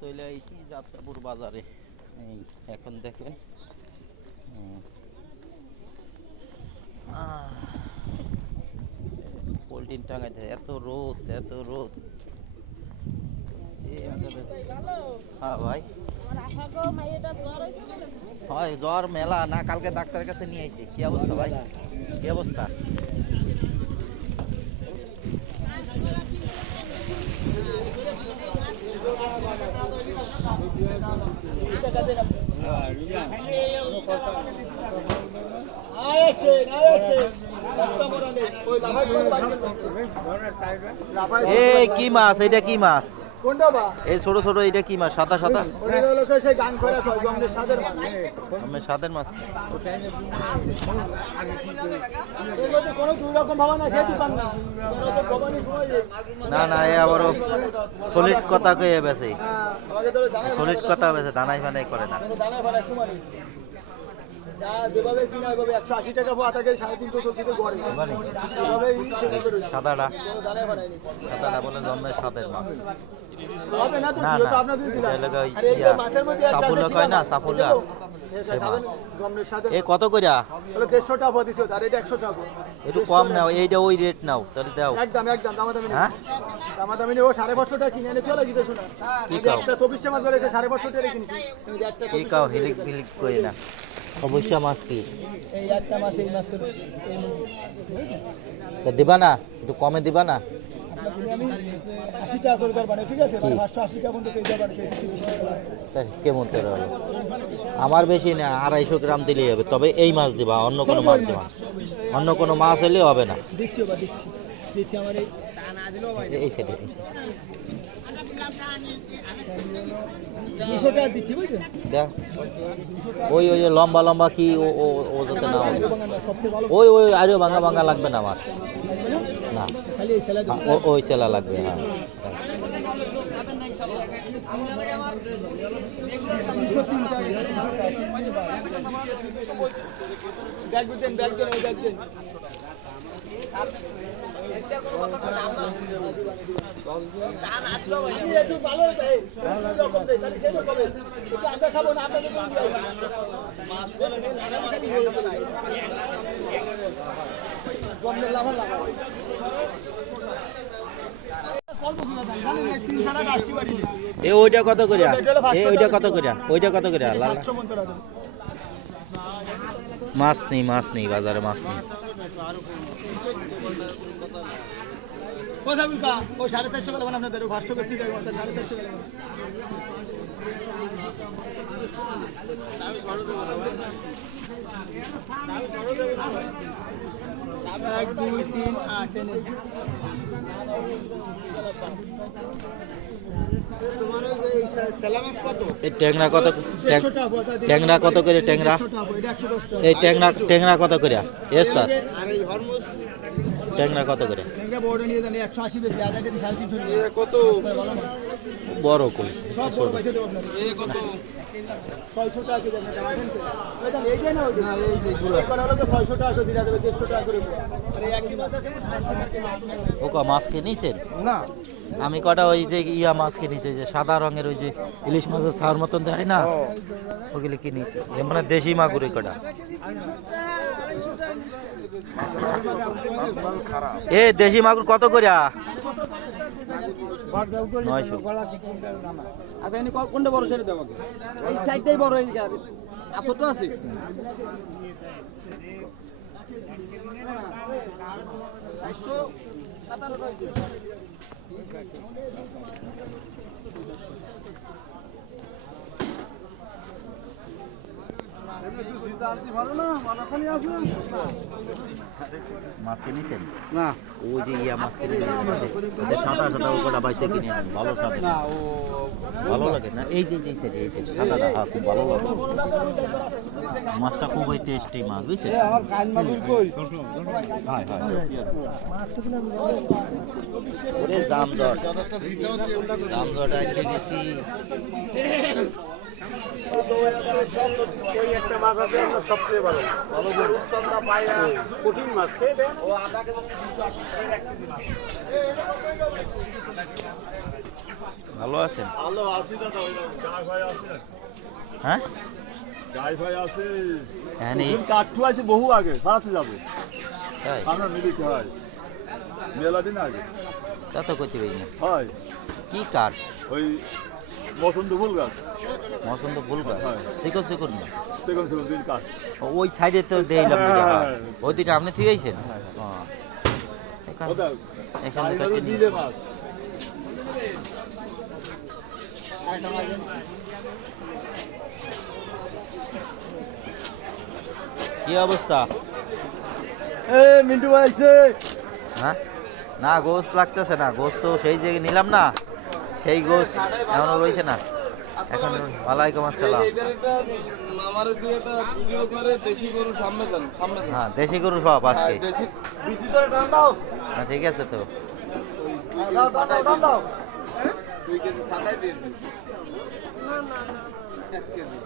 চলে আইছি যাত্রাপুর বাজারে। এই এখন দেখেন পোলট্রিন টাঙাইতে এত রোদ এত রোদ। হ্যাঁ ভাই, হয় জ্বর মেলা না, কালকে ডাক্তারের কাছে নিয়ে আইছি। কি অবস্থা ভাই, কি অবস্থা? এই কি মাছ? এটা কি মাছ? এই ছোট ছোট এটা কি মাছ? সাদা সাদা সাদের মাছ। না না, এ আবারও সলিড কথা কয়ে বেছে, সলিড কথা বেছে, দানাই ফানাই করে না। সাদাটা সাদাটা বলে জন্মের সাদের মাছ। না না, সাফল্য কয় না, সাফল্য সে মাছ। এ কত কইরা? 150 টাকা দিছো, আর এটা 100 টাকা। একটু কম নাও, এইটা ওই রেট নাও তাহলে দাও। একদম একদম দামাদামি নেই। হ্যাঁ দামাদামি নেই। ও 550 টাকা কিনে এনে চলে গিয়েছো না। কি কাও? একটা 24 মাছ করে 550 টাকা কিনছি। তুমি একটা কি কাও হিলিক হিলিক কই না? অবশ্যই মাছ কি এই একটা মাছ, এই মাছ তো দিবা না? একটু কমে দিবা না? আমি 80 টাকা করে দরবারে, ঠিক আছে? 580 টাকা পর্যন্ত পেয়ে যাবেন। কেমন করে হলো? আমার বেশি না, 250 গ্রাম দিলেই হবে। তবে এই মাছ দিবা, অন্য কোনো মাছ দিবা। অন্য কোনো মাছ হলে হবে না। দিচ্ছি বা দিচ্ছি দিচ্ছি আমার এই সেটা দিচ্ছি, বুঝলেন? ওই ওই লম্বা লম্বা কি ও যাতে না হয়। ওই ওই আরো ভাঙা ভাঙা লাগবে না আমার, না ওই চেলা লাগবে। হ্যাঁ ওইটা কত করিয়া? ওইটা কত করিয়া? ওইটা কত করিয়া? মাছ নেই, মাছ নেই বাজারে, মাছ নেই। কথা বলকা ও 450 টাকা বানান আপনাদের 500 ব্যক্তি দেয় 450 টাকা। 1 2 3 8 তোমার এই সালামাস কত? এই ট্যাংরা কত? ট্যাংরা কত করে? ট্যাংরা এই ট্যাংরা কত করে? এস্তার আর এই হরমুজ ট্যাংরা কত করে? ট্যাংরা বড় নিয়ে জানি 180 বেশি, আধা কেজি 350 টাকা। কত বড় কই? সব বড় পাইতে দেব আপনাদের। এই কত? 600 টাকা কেজি আপনাদের দেখেন তো। এটা এইটাই না, ওইটা এই যেগুলো একবার হলো তো 600 টাকা দিরা দেবে, 150 টাকা করে। আরে একই মাছ আছে 500 টাকা। ওকা মাছ কিনেছেন? না আমি কটা ওই যে ইয়া মাছ কিনেছি, যে সাদা রঙের ওই যে ইলিশ মাছের ছাড় মতন দেয় না, ওগুলো কিনেছি। মানে দেশি মাগুরি কটা। এ দেশি মাগুর কত করে? 900। আচ্ছা এনে কোনটা বড় সেটা দাও। এই সাইডটাই বড়, এই ছোট আছে। 417 হইছে। মাছ কিনেছেন? না ওই যে ইয়া মাছ কিনে সাদা সাদা ওটা বাইতে কিনে আনেন, ভালো সাদা না, ও ভালো লাগে না। এই যে সেটা এই সাদাটা, হ্যাঁ খুব ভালো লাগে মাছটা, খুবই টেস্টি মাছ, বুঝছেন? আমার কান মাগুর কই? হ্যাঁ হ্যাঁ ওরে দাম দর আজকে গেছি ওই একটা মাছ আছে আমরা সবচেয়ে ভালো ভালো রূপচন্দা পায়রা কঠিন মাছ খেয়ে দেন ও আধা কেজি 1 কেজি মাছ ভালো আছেন? ভালো আছি দাদা, ওই গাই ভাই আছে, হ্যাঁ গাই ভাই আছে। হ্যাঁ কাঠু আছে বহু আগে, ভাড়াতে যাবো তাই আমরা মিলিতে হয় মেলা দিন আগে তা তো করতে পারি না। হয় কি কাঠ? ওই বসন্ত ফুল গাছ, মৌসুম ফুল গাছ, হ্যাঁ। শিকড় শিকড় না সেকেন্ড সেকেন্ড দিন কাঠ। ওই সাইডে তো দেখলাম হ্যাঁ, দুইটা, হ্যাঁ, হ্যাঁ। হ্যাঁ। ওই দুইটা আপনি ঠিক আছেন? ওটা একসঙ্গে গাড়ি কাটতে হলো নিয়ে- বিলে মাছ। কি অবস্থা? মিন্টু ভাই আছে হ্যাঁ না গোস্ত লাগতেছে না, গোস্ত তো সেই যে নিলাম না, সেই গোস্ত এখনো রয়েছে না এখন। ওয়ালাইকুম আসসালাম। আমার দুই একটা ভিডিও করে দেশি গরু সামনে যান, সামনে যান। হ্যাঁ দেশি গরু সব আজকে। দেশি বিসি ধরে টান দাও হ্যাঁ ঠিক আছে তো। দাও দাও দাও টান দাও 2 কেজি ছাটাই দিয়ে দিন। 1 কেজি।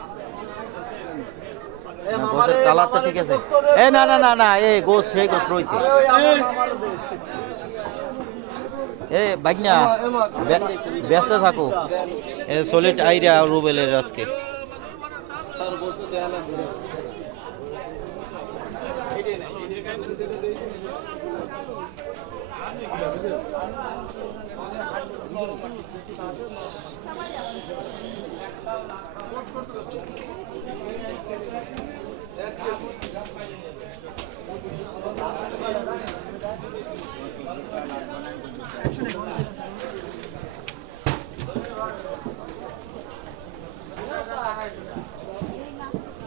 না, গোস্তের কালারটা ঠিক আছে। এ না না না না, এই গোস্ত সেই গোস্ত রয়েছে। এ বাইকনা ব্যস্ত থাকো, এ সলিড আইডিয়া রুবেলের আজকে। তার বলছে দেয়া না ঘুরে।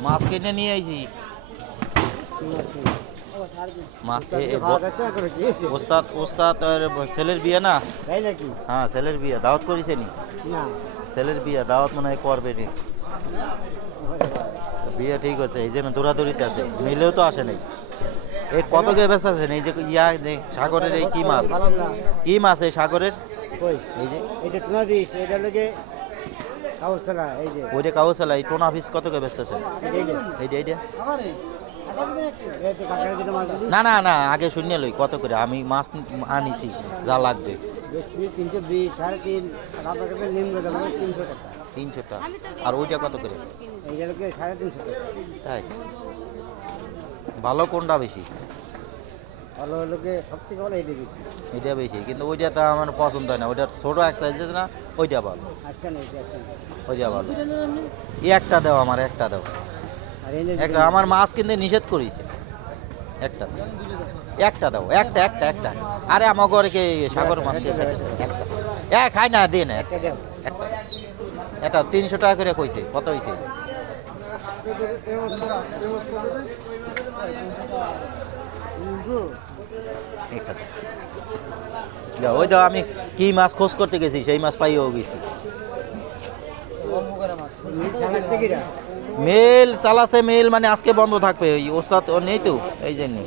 মাছ কিনে নিয়ে আইছি। মাছ ওস্তাদ ওস্তাদ ছেলের বিয়ে না? তাই নাকি হ্যাঁ ছেলের বিয়ে, দাওয়াত করেছে নি? না ছেলের বিয়ে দাওয়াত মনে হয় করবে নি। বিয়ে ঠিক আছে, এই জন্য দৌড়াদৌড়িতে আছে, মিলেও তো আসে নাই। এই কত কে ব্যস্ত আছেন? এই যে ইয়া যে সাগরের এই কি মাছ, কি মাছ এই সাগরের? কই এই যে এটা টুনা দিস এটা লাগে কাউসলা এই যে ওইটা কাগজলা, এই টোনা পিস কত কে ব্যস্ত আছেন? এই যে এইটা এইটা এই তো কাকার যেটা মাছ দিছি না না না, আগে শূন্য লই কত করে, আমি মাছ আনিছি যা লাগবে। 320 3.5 আর আপনার কাছে নিম্ন দাম 300 টাকা 300 টাকা। আর ওইটা কত করে? এইটা লোকে 350 টাকা তাই ভালো কোনটা বেশি? ভালো লোকে সবথেকে ভালো এইটা বেশি এটা বেশি, কিন্তু ওইটা তো আমার পছন্দ হয় না, ওইটা ছোটো এক সাইজের না, ওইটা ভালো, আজকে নেই আজকে ওইটা ভালো। এই একটা দাও, আমার একটা দাও, আর এই যে একটা। আমার মাছ কিনতে নিষেধ করেছে, একটা দাও, একটা দাও, একটা একটা একটা। আরে আমার ঘরে কে সাগর মাছ কে খাইতেছে? একটা খাই না, দিয়ে না একটা দাও একটা। এটা 300 টাকা করে কইছে, কত হয়েছে? একটা দাও। দাও, ওই দাও, আমি কি মাছ খোঁজ করতে গেছি, সেই মাছ পাইও গেছি। মেল চালাছে, মেল মানে আজকে বন্ধ থাকবে, ওই ওস্তাদ ও নেই তো, এই জন্য।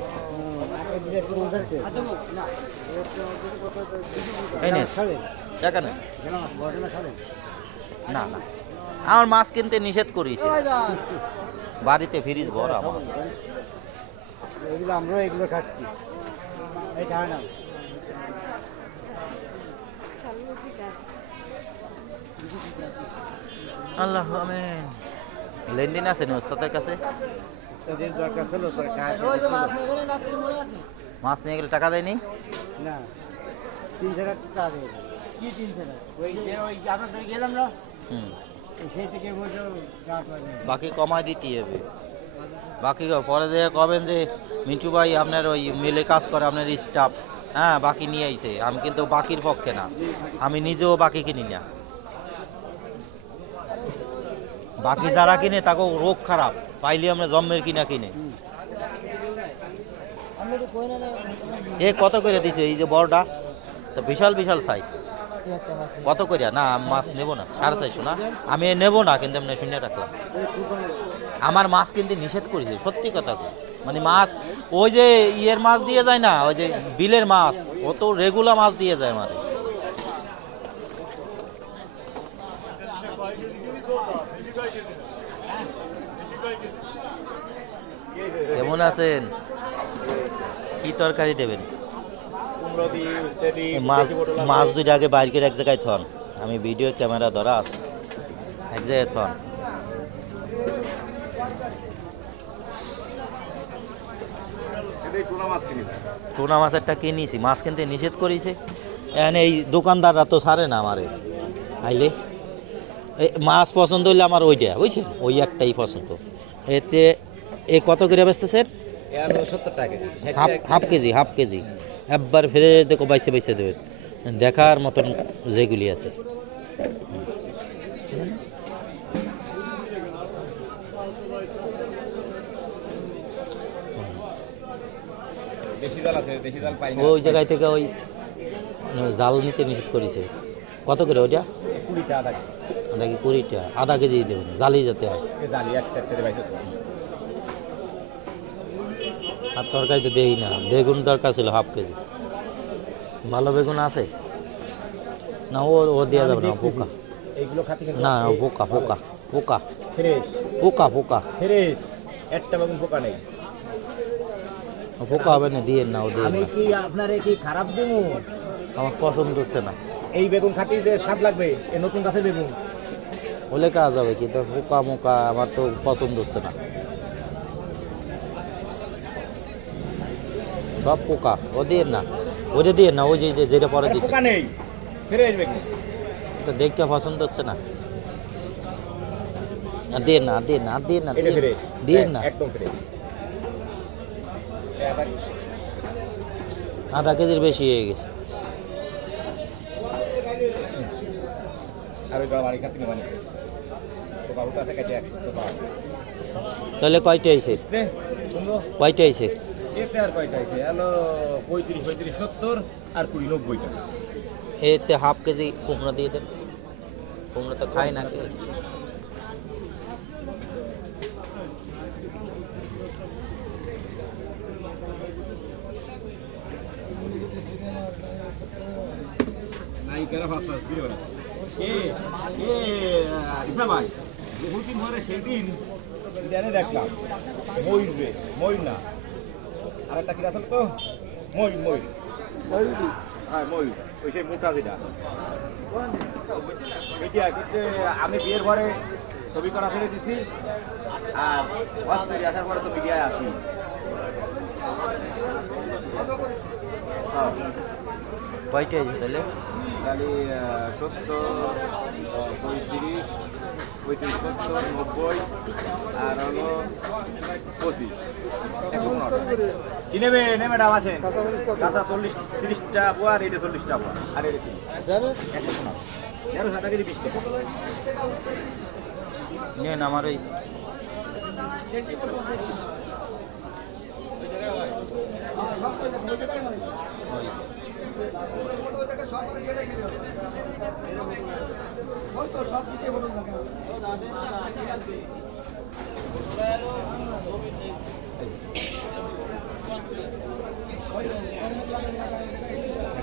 এই নে টাকা নেই। না না, আমার মাছ কিনতে নিষেধ করেছে, বাড়িতে ফ্রিজ ভরা মাছ। এগুলো আমরাও এগুলো খাচ্ছি এই খায় না আল্লাহ আমিন। লেনদেন আছে না ওস্তাদের কাছে? ওদের দরকার ছিল পরে খায় মাছ নিয়ে গেলে টাকা দেয়নি? না 300 টাকা দেবে কি 300 ওই যে ওই আপনাদের গেলাম না হুম, সেই থেকে বলছো রাত বাজে বাকি কমায় দিতে হবে। বাকি পরে যে কবেন যে মিন্টু ভাই আপনার ওই মিলে কাজ করে আপনার স্টাফ, হ্যাঁ বাকি নিয়ে আইছে। আমি কিন্তু বাকির পক্ষে না, আমি নিজেও বাকি কিনি না। বাকি যারা কিনে তাকে রোগ খারাপ, পাইলে আমরা জম্মের কিনা কিনে। এ কত করে দিছে এই যে বড়টা? তো বিশাল বিশাল সাইজ, কত করে? না মাছ নেবো না, 450 না, আমি নেবো না, কিন্তু এমনি শূন্য রাখলাম। আমার মাছ কিনতে নিষেধ করেছে, সত্যি কথা কই। মানে মাছ ওই যে ইয়ের মাছ দিয়ে যায় না, ওই যে বিলের মাছ, ও তো রেগুলার মাছ দিয়ে যায় আমার। কেমন আছেন? কি তরকারি দেবেন? এই মাছ দুইটা আগে বাইর করে এক জায়গায় থন, আমি ভিডিও ক্যামেরা ধরা আছে, এক জায়গায় থন। টুনা মাছেরটা কিনেছি, মাছ কিনতে নিষেধ করেছে। এখানে এই দোকানদাররা তো ছাড়ে না আমারে আইলে। এই মাছ পছন্দ হইলে আমার ওইটা বুঝছেন, ওই একটাই পছন্দ। এতে এ কত করে বেচতেছেন? 70 টাকা হাফ কেজি একবার ফেরে দেখো, বাইসে বাইসে দেবেন, দেখার মতন যেগুলি আছে। ওই জায়গায় থেকে ওই জাল নিতে নিষেধ করেছে। কত করে ওইটা? 20 টাকা নাকি 20 টাকা? আধা কেজি দেবেন, জালি যেতে হয়। জালি একটা আর তরকারি তো দেই না, বেগুন দরকার ছিল হাফ কেজি। ভালো বেগুন আছে না? ও দেওয়া যাবে না, পোকা। এইগুলো খাতে না পোকা পোকা পোকা ফ্রেশ পোকা পোকা ফ্রেশ একটা বেগুন পোকা নেই। পোকা হবে না, দিয়ে না, ও দিয়ে আমি না। কি আপনারে কি খারাপ দেবো? আমার পছন্দ হচ্ছে না। এই বেগুন খাতিতে স্বাদ লাগবে, এই নতুন গাছের বেগুন। বলে কাজ হবে, কিন্তু পোকা মোকা আমার তো পছন্দ হচ্ছে না, সব পোকা। ও দিয়ে না, ওইটা দিয়ে না, ওই যে যেটা পরে দিচ্ছে পোকা নেই, ফ্রেশ বেগুন। তো দেখতে পছন্দ হচ্ছে না। আর দিয়ে না, দিয়ে না, দিয়ে না, এটা ফ্রেশ, দিয়ে না। একদম ফ্রেশ। আধা কেজির বেশি হয়ে গেছে। আর ওই বাড়ি খাতে নিবানি তো বাবুটা আছে কাছে তো বাবু তাহলে কয়টা আইছে? কয়টা আইছে? এতে আর কয়টা আছে? হ্যালো 35 70 আর 20 90 টাকা। এতে হাফ কেজি কুমড়া দিয়ে দেন, কুমড়া তো খাই না কে। নাইকারা ফাঁস ফাঁস দিয়ে বেড়া এ এ ইসা ভাই বহুদিন ধরে সেদিন জানে দেখলাম ময়ূর রে, ময়ূর না আর একটা কি আসল তো ময়ূর ময়ূর হ্যাঁ ময়ূর, ওই সেই মোটা যেটা এটা কিন্তু আমি বিয়ের পরে ছবি করা ছেড়ে দিছি আর হসপিটালে আসার পরে তো মিডিয়ায় আসি। কয়টা আইছে তাহলে? তাহলে 70 35 35 70 90 আর হলো 25 115 কি নেবে? নেবে ডাব আছে কাঁচা 40 30টা পোয়া আর এটা 40টা পোয়া আর এটা কি 115 7 কেজি 20 টাকা। নেন আমার ওই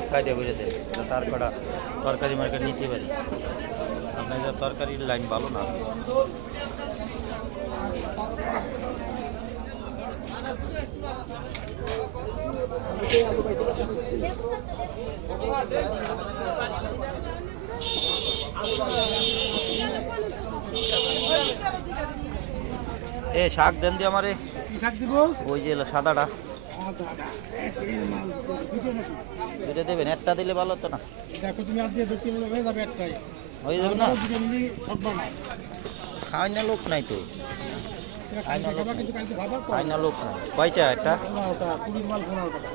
সাইডে বেড়ে দেয়, তারপরে তরকারি মার্কেট নিতে পারি। আপনার যা তরকারির লাইন ভালো না আজকে। এ শাক দেন দিয়ে আমারে। কি শাক দিব? ওই যে সাদাটা দুটো দেবেন, একটা দিলে ভালো হতো না? দেখো তুমি আর দিয়ে 2 কিলো হয়ে যাবে একটাই। হয়ে যাবে না? দুটো মিলি থাকবে না। খাওয়াই না লোক নাই তো, কালকে খাবা কিন্তু কালকে খাবার পর খাই না লোক নাই। কয়টা? একটা 15টা 20 মাল 15 টাকা।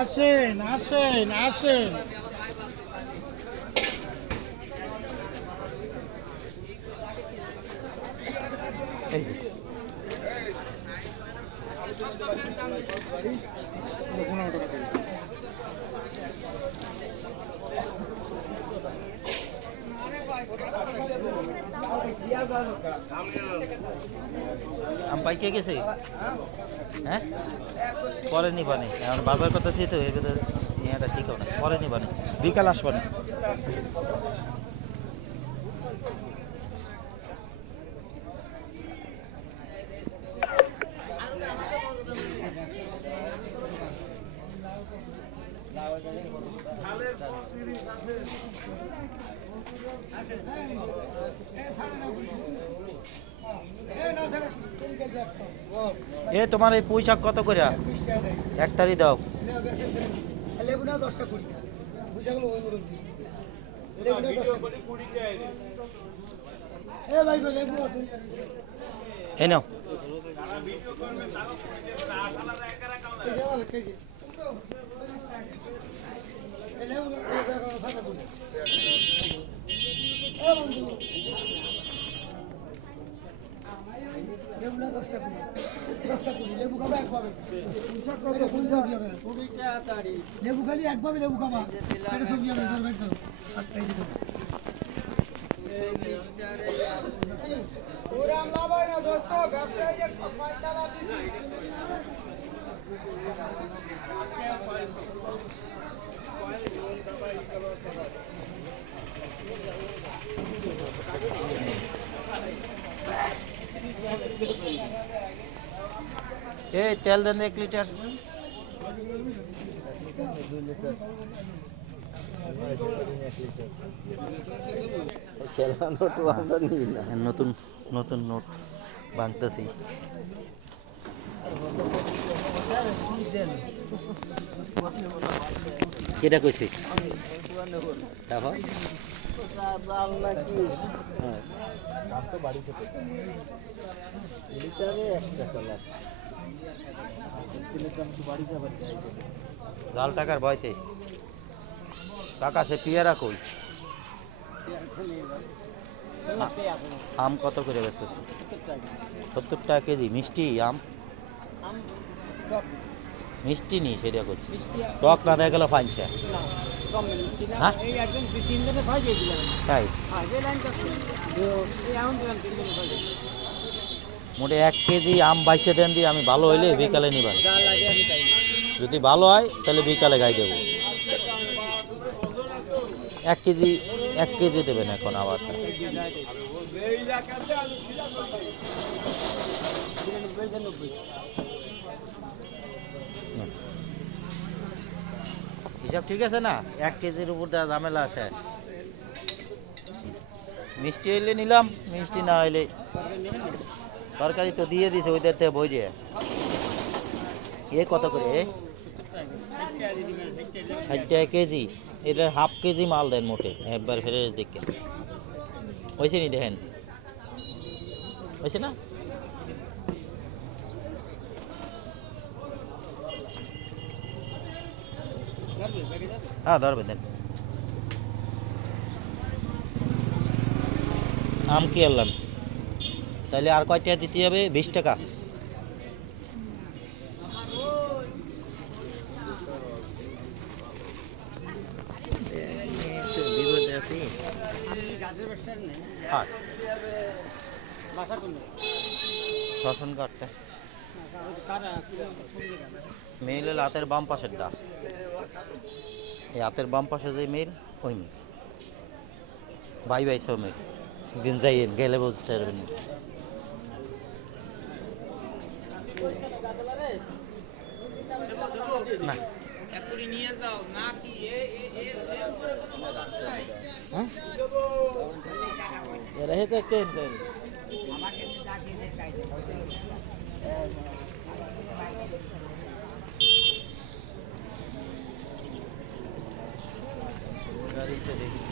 আসেন আসেন আসেন। এই যে 15 টাকা দিন। আম পাইকে গেছে? হ্যাঁ পরে নিবানে, এখন বাবার কথা তো এই কথা এটা ঠিক হবে না, পরে নিবানে, বিকাল আসবানে। এ তোমার এই পুঁই শাক কত করে এক তারি দাও? লেবুটা 10টা 20 বুঝা গেল ওই মুরব্বি লেবুটা 10টা এ ভাই ভাই লেবু আছে এই নাও। এই যে ভালো কেজি এই লেবু এটা কত টাকা করে এ বন্ধু লেবুটা 10টা 20 লেবু খাবে একভাবে এটা কোন সবজি হবে লেবু খালি একভাবে লেবু খাবা এটা সবজি হবে ধর বের করো আর এই যে ওরে আমলা ভাই না দোস্ত ব্যবসায়ী যে পয়সা এই তেল দেন 1 লিটার। নতুন নতুন নোট ভাঙতেছি। কেটা কইছে তারপর জাল টাকার ভয়তে কাকা সে পিয়ারা কই? আম কত করে বেচতেছ? 70 টাকা কেজি। মিষ্টি আম? মিষ্টি নি সেটা করছি, টক না দেখা গেল ফাইনছে। হ্যাঁ তাই মোটে 1 কেজি আম বাইসে দেন দিয়ে আমি ভালো হইলে বিকালে নিবার, যদি ভালো হয় তাহলে বিকালে গাই দেবো। 1 কেজি দেবেন এখন আবার। হিসাব ঠিক আছে না? 1 কেজির উপর দেওয়া ঝামেলা আছে। মিষ্টি হইলে নিলাম, মিষ্টি না হইলে তরকারি তো দিয়ে দিছে ওইদের থেকে বই দিয়ে। এ কত করে? 60 টাকা কেজি। এটার হাফ কেজি মাল দেন মোটে একবার ফ্রেশ দেখে। হয়েছে নি দেখেন, হয়েছে না? হ্যাঁ ধরবে দেন। আম কি আনলাম তাহলে আর কয়টা দিতে হবে? 20 টাকা। শাসন কাটতে মেল হাতের বাম পাশের ডা, এই হাতের বাম পাশে যে মেল ওই মেল ভাই ভাই সব মেল। একদিন যাইয়েন গেলে বুঝতে পারবেন। না रहे तो क्या गाड़ी तो देखी